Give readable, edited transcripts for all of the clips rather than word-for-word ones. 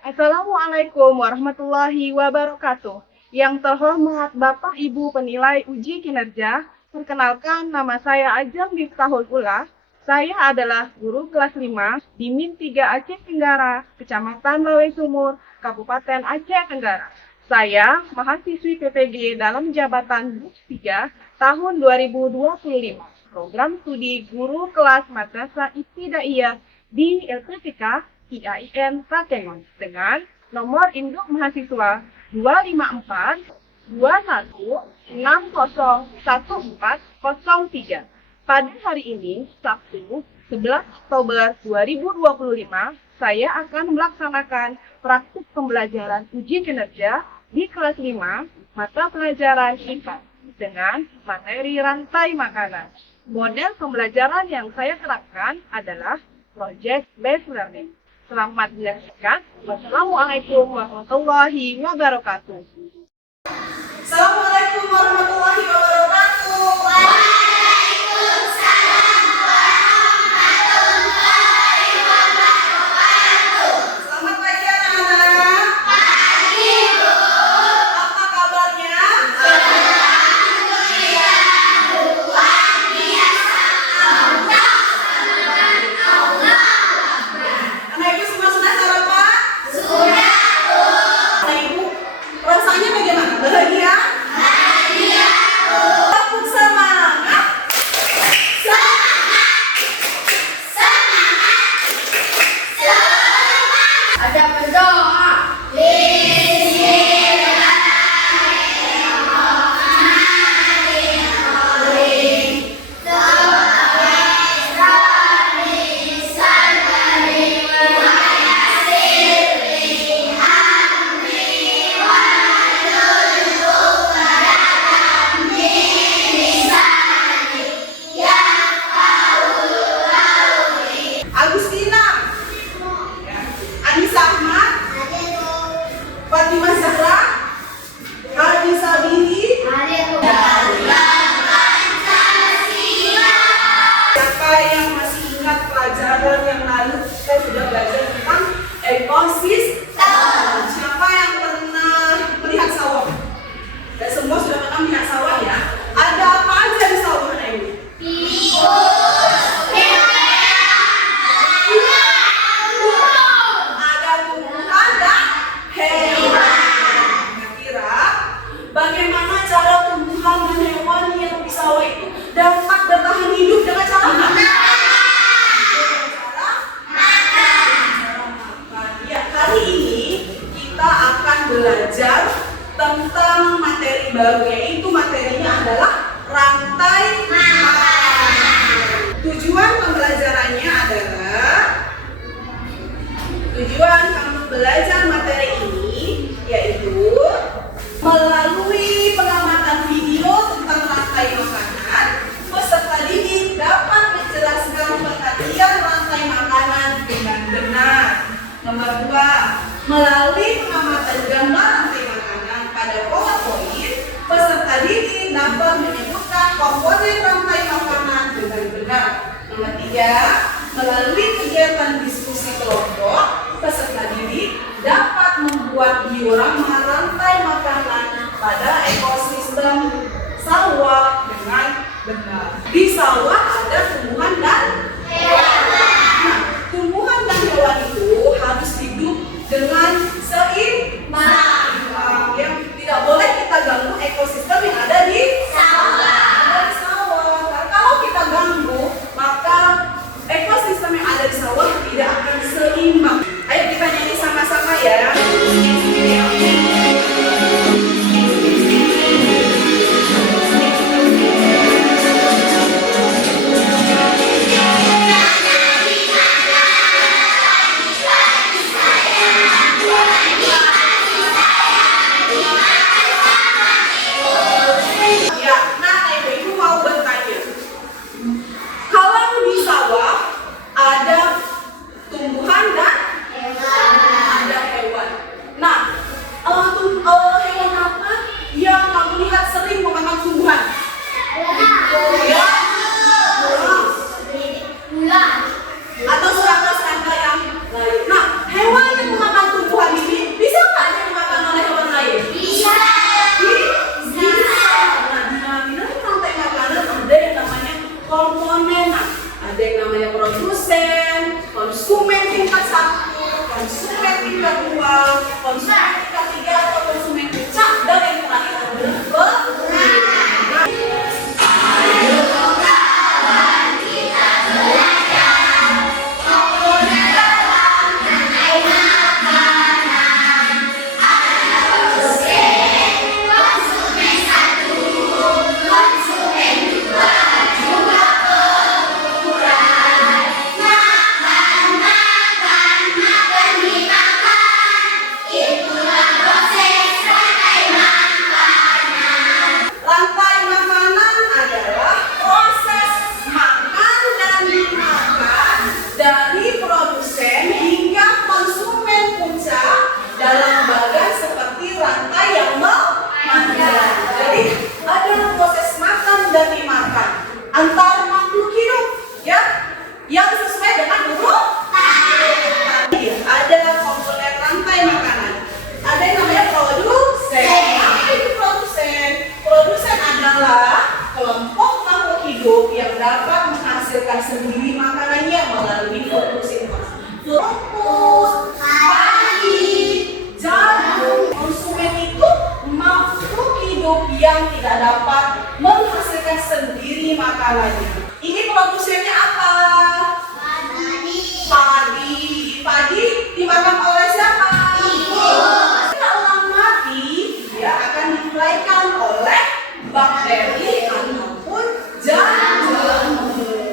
Assalamualaikum warahmatullahi wabarakatuh. Yang terhormat Bapak Ibu penilai uji kinerja, perkenalkan nama saya Ajeng Miftahul Ula. Saya adalah guru kelas 5 di MIN 3 Aceh Tenggara, Kecamatan Lawe Sumur, Kabupaten Aceh Tenggara. Saya mahasiswi PPG dalam jabatan BUS 3 tahun 2025. Program studi guru kelas Madrasah Ibtidaiyah di LPTK IAIN Rakengon dengan nomor induk mahasiswa 254 21601403. Pada hari ini, Sabtu 11 Oktober 2025, saya akan melaksanakan praktik pembelajaran uji kinerja di kelas 5 mata pelajaran IPA dengan materi rantai makanan. Model pembelajaran yang saya terapkan adalah Project Based Learning. Selamat menyaksikan. Wassalamualaikum warahmatullahi wabarakatuh. Assalamualaikum warahmatullahi wabarakatuh. Selamat pagi anak-anak. Apa kabarnya? Anak ibu semua sudah sarapan? Anak ibu rasanya bagaimana? Bahagia? Takut semangat? Ada berdoa. Agustina, Anissa Ahmad, Fatimah Zahra, Hadi Sabini. Siapa yang masih ingat pelajaran yang lalu kita sudah belajar tentang ekosistem? Siapa yang pernah melihat sawah? Dan semua sudah pernah melihat sawah ya? Ada apa aja di sawah ini? Ada tumbuhan dan hewan. Kira-kira bagaimana cara tumbuhan dan hewan yang di sawah itu dapat bertahan hidup dengan cara apa? Ya, kali ini kita akan belajar tentang materi baru, yaitu materinya adalah rantai makanan. Tujuan pembelajarannya adalah Tujuan kamu belajar materi ini yaitu melalui pengamatan video tentang rantai makanan, peserta didik dapat menjelaskan pengertian rantai makanan dengan benar. Nomor 2, melalui pengamatan gambar rantai makanan pada PowerPoint, peserta didik dapat menyebutkan komponen rantai makanan dengan benar. Nomor 3, melalui kegiatan diskusi kelompok, peserta didik dapat membuat diorama rantai makanan pada ekosistem sawah dengan benar. Di sawah ada tumbuhan dan hewan. Nah, tumbuhan dan hewan itu harus hidup dengan seimbang. Yang tidak boleh kita ganggu ekosistem yang ada di sawah. Nah, kalau kita ganggu, maka ekosistem yang ada di sawah tidak akan seimbang. Ayo kita nyanyi sama-sama ya. komponen. Nah, ada yang namanya produsen, konsumen tingkat 1, konsumen tingkat 2, konsumen tingkat 3 atau konsumen puncak, dan yang terakhir adalah pengguna. Rantai makanan adalah proses makan dan dimakan dari produsen hingga konsumen puncak dalam bagian seperti rantai yang memanjang. Jadi ada proses makan dan dimakan antar makhluk hidup, ya, yang sesuai dengan huruf tadi. Ada komponen rantai makanan. Ada yang namanya produsen. Apa itu produsen? Produsen adalah kelompok makhluk hidup yang dapat menghasilkan sendiri makanannya melalui fotosintesa. Rumput, padi, jagung. Konsumen itu makhluk hidup yang tidak dapat menghasilkan sendiri makanannya. Ini produsennya apa? Padi. Padi dimakan oleh siapa? Kalau mati, dia akan dilahirkan oleh bakteri ataupun jamur.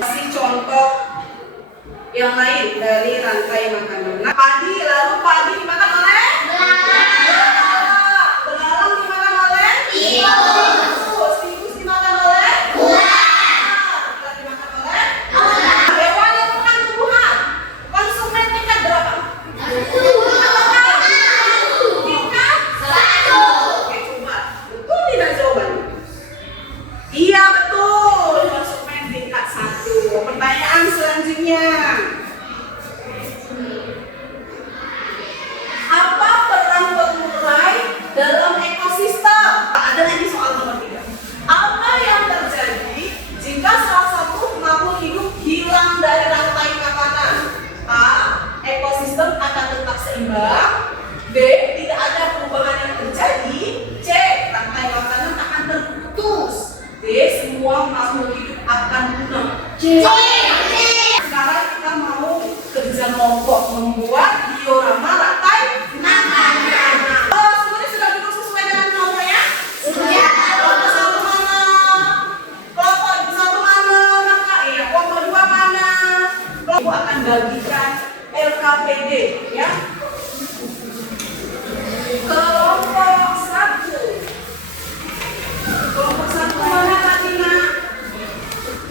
Kasih contoh yang lain dari rantai makanan. Nah, padi, lalu padi dimakan oleh belalang. Belalang dimakan oleh tikus. Tikus dimakan oleh ular dimakan oleh hewan yang makan tumbuhan. Konsumen tingkat berapa? Tingkat 1. Oke, coba. Betul tidak jawabannya? Iya, betul. Konsumen tingkat 1. Pertanyaan selanjutnya. Apa peran pengurai dalam ekosistem? Ada lagi soal nomor 3. Apa yang terjadi jika salah satu makhluk hidup hilang dari rantai makanan? A. Ekosistem akan tetap seimbang. B. Tidak ada perubahan yang terjadi. C. Rantai makanan akan terputus. D. Semua makhluk hidup akan punah. C. Sekarang kita mau kerja kelompok membuat diorama rantai makanan. Oh, semuanya sudah duduk sesuai dengan nomornya? Sudah. Kelompok 1 mana? Kelompok 1 mana? Maka iya, kelompok 2 mana? Kelompok akan bagikan LKPD, ya. Kelompok 1. Kelompok 1 mana Katina?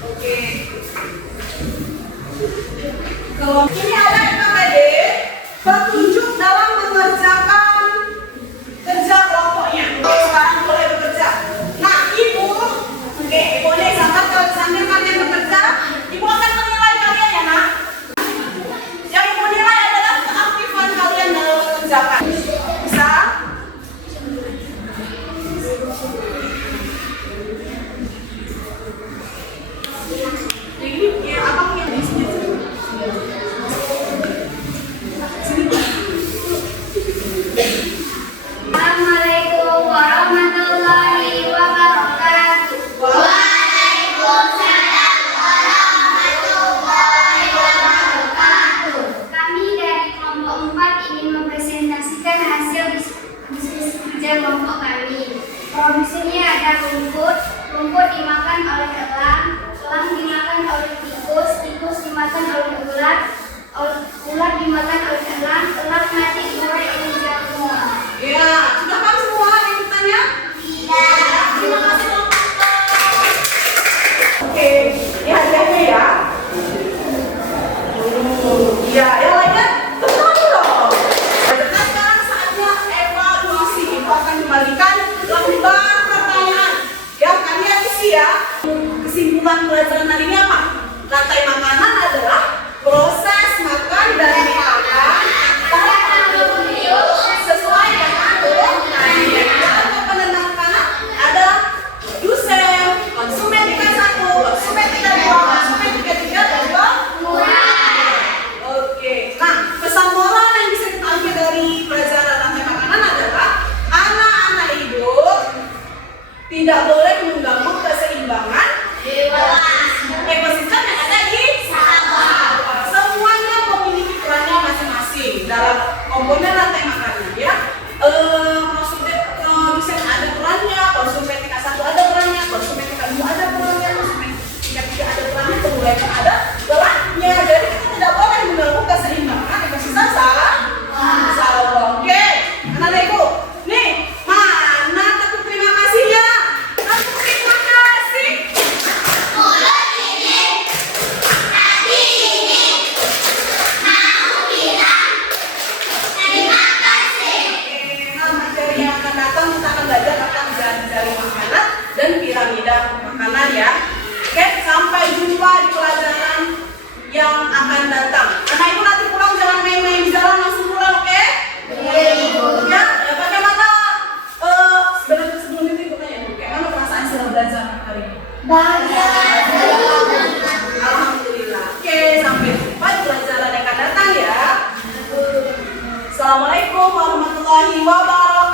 Oke. Ini ada LKPD, petunjuk dalam mengerjakan kerja kelompoknya. Sekarang boleh bekerja. Nah, ibu, oke, boleh sahabat kalau sambil kalian bekerja, ibu akan menilai kalian ya, nak. Yang ibu nilai adalah keaktifan kalian dalam mengerjakan. Bisa? Ini ya abang yang di sini. Assalamualaikum warahmatullahi wabarakatuh. Waalaikumsalam warahmatullahi wabarakatuh. Kami dari kelompok 4 ingin mempresentasikan hasil diskusi kerja kelompok kami. Produksinya ada rumput. Rumput dimakan oleh elang. Elang dimakan oleh tikus. Tikus dimakan oleh ular. Ular dimakan oleh elang. Elang mati digoreng oleh jagung. Ya, sudah paham semua yang ditanya? Tidak. Terima kasih teman-teman. Oke, ini hadiahnya ya. Ya, yang lainnya betul dong. Nah, sekarang saatnya evaluasi. Ibu akan kembalikan lembar pertanyaan yang kalian isi ya. Kesimpulan pelajaran hari ini apa? Rantai makanan adalah proses makan dan dimakan sesuai dengan huruf tadi. Dalam komponen makanan ada produsen, konsumen tingkat 1, konsumen tingkat 2, kebaikan ada gelapnya. Jadi kita tidak boleh mengganggu keseimbangan ekosistem saluang. Oke, anak-anak ibu. Nih, mana tepuk terima kasihnya? Tepuk terima kasih. Mulut ini, hati ini, mau bilang terima kasih. Nah, materi yang akan datang kita akan belajar tentang jari-jari makanan dan piramida makanan ya. Oke, sampai jumpa di pelajaran yang akan datang. Anak ibu nanti pulang jangan main-main di jalan, langsung pulang, oke? Ya, bagaimana sebelum itu ibu tanya, bagaimana perasaan setelah belajar hari ini? Bahagia. Alhamdulillah. Oke, sampai jumpa di pelajaran yang akan datang ya. Assalamualaikum warahmatullahi wabarakatuh.